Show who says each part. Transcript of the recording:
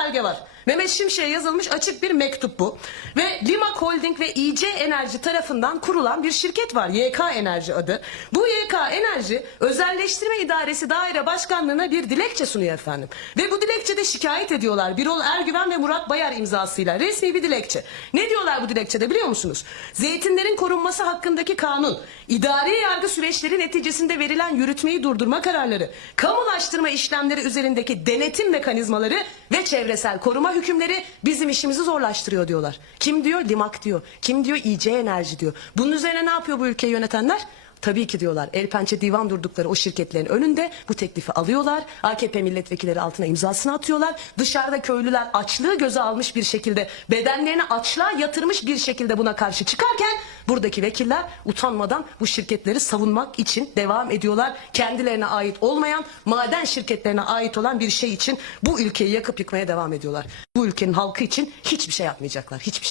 Speaker 1: belge var. Mehmet Şimşek'e yazılmış açık bir mektup bu. Ve Limak Holding ve İC Enerji tarafından kurulan bir şirket var. YK Enerji adı. Bu YK Enerji Özelleştirme İdaresi Daire Başkanlığı'na bir dilekçe sunuyor efendim. Ve bu dilekçede şikayet ediyorlar. Birol Ergüven ve Murat Bayar imzasıyla. Resmi bir dilekçe. Ne diyorlar bu dilekçede biliyor musunuz? Zeytinlerin korunması hakkındaki kanun, idari yargı süreçleri neticesinde verilen yürütmeyi durdurma kararları, kamulaştırma işlemleri üzerindeki denetim mekanizmaları ve çevresel koruma hükümleri bizim işimizi zorlaştırıyor diyorlar. Kim diyor? Limak diyor. Kim diyor? İC Enerji diyor. Bunun üzerine ne yapıyor bu ülkeyi yönetenler? Tabii ki diyorlar. El pençe divan durdukları o şirketlerin önünde bu teklifi alıyorlar. AKP milletvekilleri altına imzasını atıyorlar. Dışarıda köylüler açlığı göze almış bir şekilde bedenlerini açlığa yatırmış bir şekilde buna karşı çıkarken buradaki vekiller utanmadan bu şirketleri savunmak için devam ediyorlar. Kendilerine ait olmayan maden şirketlerine ait olan bir şey için bu ülkeyi yakıp yıkmaya devam ediyorlar. Bu ülkenin halkı için hiçbir şey yapmayacaklar. Hiçbir şey.